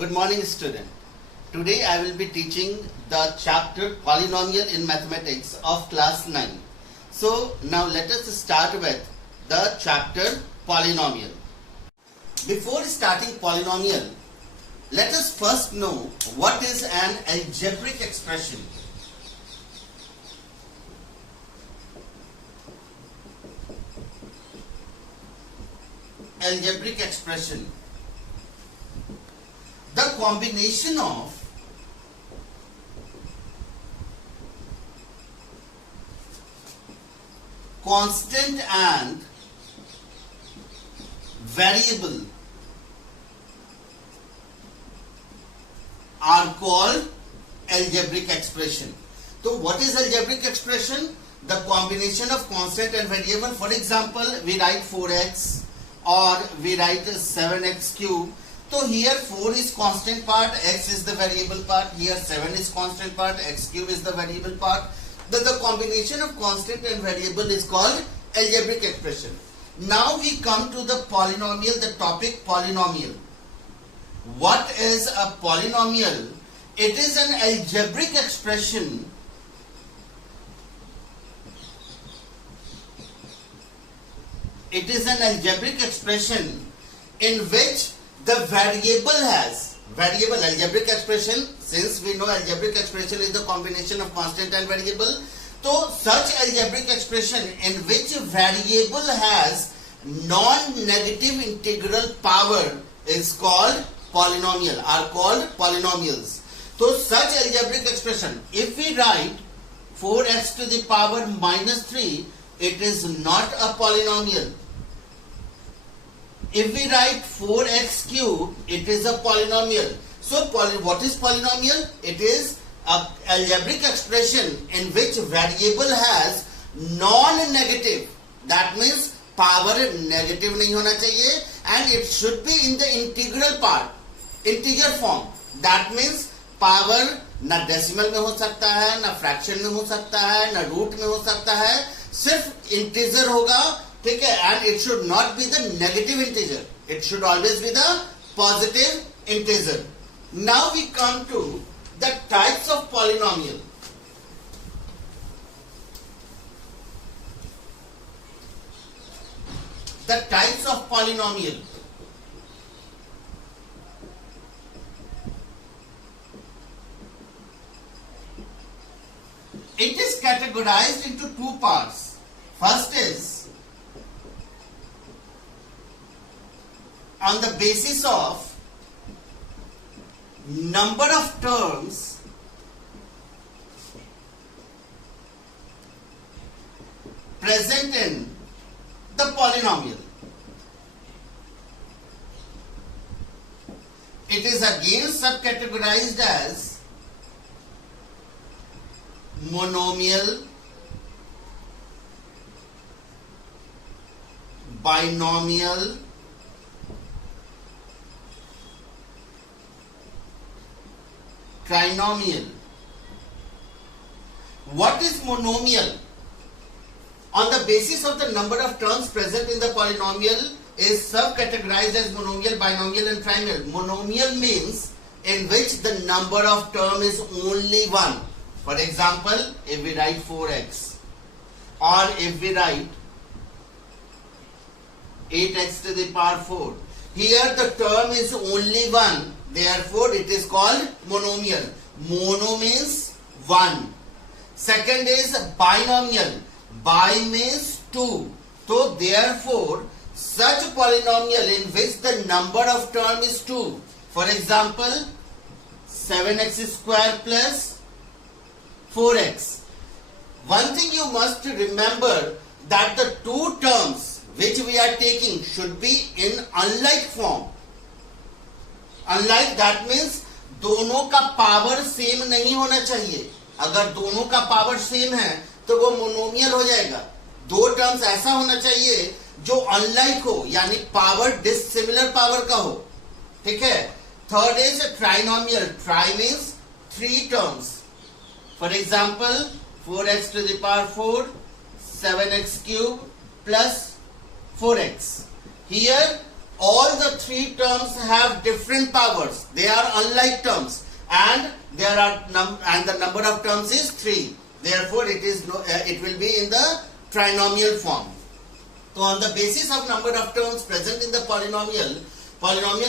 Good morning, student. Today I will be teaching the chapter Polynomial in Mathematics of class 9. So now let us start with the chapter Polynomial. Before starting polynomial, let us first know what is an algebraic expression. Algebraic expression. The combination of constant and variable are called algebraic expression. So what is algebraic expression? The combination of constant and variable. For example, we write 4x or we write 7x cube. So here 4 is constant part, x is the variable part. Here 7 is constant part, x cube is the variable part. The combination of constant and variable is called algebraic expression. Now we come to the polynomial, the topic polynomial. What is a polynomial? It is an algebraic expression in which the variable has algebraic expression. Since we know algebraic expression is the combination of constant and variable, so such algebraic expression in which variable has non-negative integral power is called polynomial, are called polynomials. So such algebraic expression, if we write 4x to the power minus 3, it is not a polynomial. If we write 4x cube, it is a polynomial. So what is polynomial? It is an algebraic expression in which variable has non-negative, that means power negative नहीं होना चाहिए, and it should be in the integral part, integer form. That means power ना decimal में हो सकता है, ना fraction में हो सकता है, ना root में हो सकता है, सिर्फ integer होगा, ठीक है, and it should not be the negative integer. It should always be the positive integer. Now we come to the types of polynomial. The types of polynomial. It is categorized into two parts. First is on the basis of number of terms present in the polynomial. It is again subcategorized as monomial, binomial, trinomial. What is monomial? On the basis of the number of terms present in the polynomial is subcategorized as monomial, binomial and trinomial. Monomial means in which the number of term is only one. For example, if we write 4x or if we write 8x to the power 4, here the term is only one. Therefore, it is called monomial. Mono means one. Second is binomial. Bi means two. So, therefore, such polynomial in which the number of term is 2. For example, 7x square plus 4x. One thing you must remember that the two terms which we are taking should be in unlike form. Unlike, that means दोनों का power same नहीं होना चाहिए. अगर दोनों का power same है तो वो मोनोमियल हो जाएगा. दो टर्म्स ऐसा होना चाहिए जो अनलाइक हो, यानी पावर डिसिमिलर पावर का हो. ठीक है. Third is trinomial. Try means three terms. For example 4x to the power 4, 7x cube plus 4x. Here all the three terms have different powers. They are unlike terms, and the number of terms is 3. Therefore, it will be in the trinomial form. So, on the basis of number of terms present in the polynomial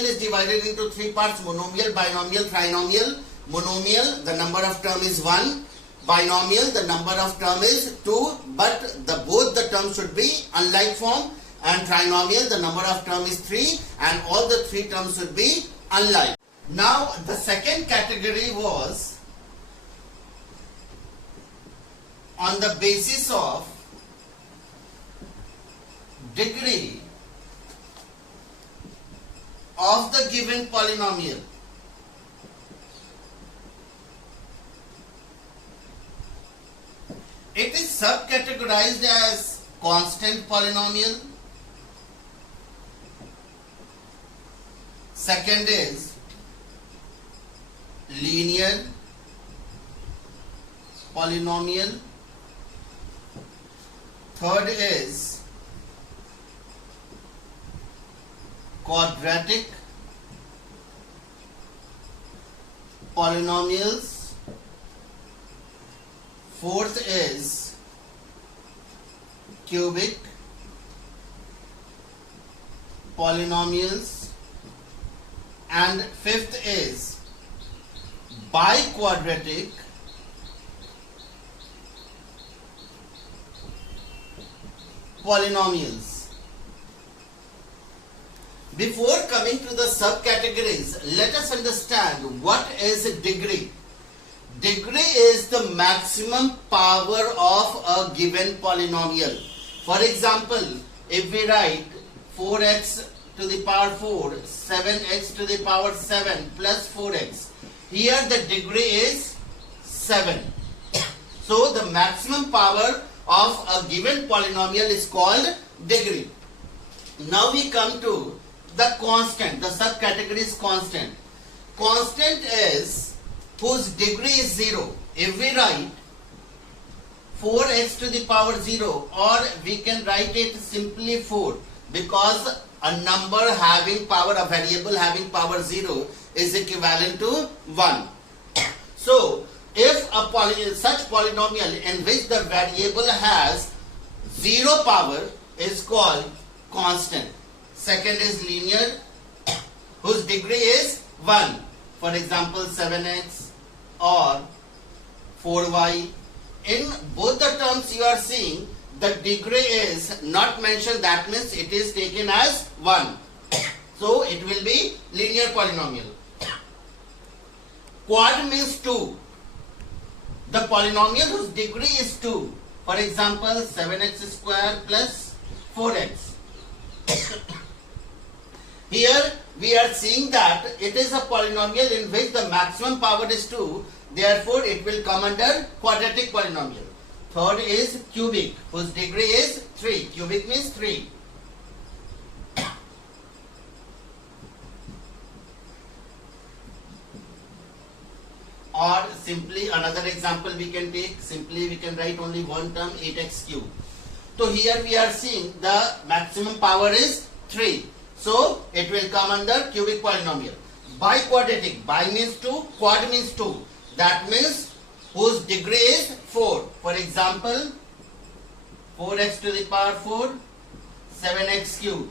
is divided into 3 parts: monomial, binomial, trinomial. Monomial, the number of term is 1. Binomial, the number of term is 2, but both the terms should be unlike form. And trinomial, the number of term is 3, and all the 3 terms should be unlike. Now, the second category was on the basis of degree of the given polynomial. It is subcategorized as constant polynomial. Second is linear polynomial. Third is quadratic polynomials. Fourth is cubic polynomials, and fifth is biquadratic polynomials. Before coming to the subcategories, let us understand what is a degree. Degree is the maximum power of a given polynomial. For example, if we write 4x to the power 4, 7x to the power 7 plus 4x, here the degree is 7. So the maximum power of a given polynomial is called degree. Now we come to the constant. The subcategory is constant. Constant is whose degree is 0. If we write 4x to the power 0, or we can write it simply 4, because a number having power, a variable having power 0 is equivalent to 1. So, if such polynomial in which the variable has 0 power is called constant. Second is linear, whose degree is 1. For example, 7x or 4y. In both the terms you are seeing, the degree is not mentioned, that means it is taken as 1. So it will be linear polynomial. Quad means 2. The polynomial whose degree is 2. For example, 7x square plus 4x. Here we are seeing that it is a polynomial in which the maximum power is 2. Therefore, it will come under quadratic polynomial. Third is cubic, whose degree is 3. Cubic means 3. Or simply another example we can take. Simply we can write only one term, 8x cube. So here we are seeing the maximum power is 3. So it will come under cubic polynomial. Biquadratic. Bi means 2, quad means 2. That means whose degree is 4. For example, 4x to the power 4, 7x cube.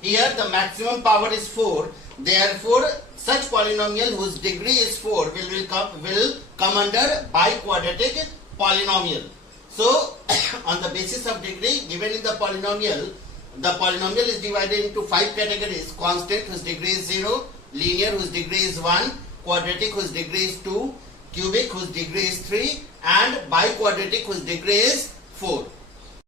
Here the maximum power is 4. Therefore, such polynomial whose degree is 4 will come under biquadratic polynomial. So, on the basis of degree given in the polynomial is divided into 5 categories: constant whose degree is 0, linear whose degree is 1, quadratic whose degree is 2, cubic whose degree is 3, and biquadratic whose degree is 4.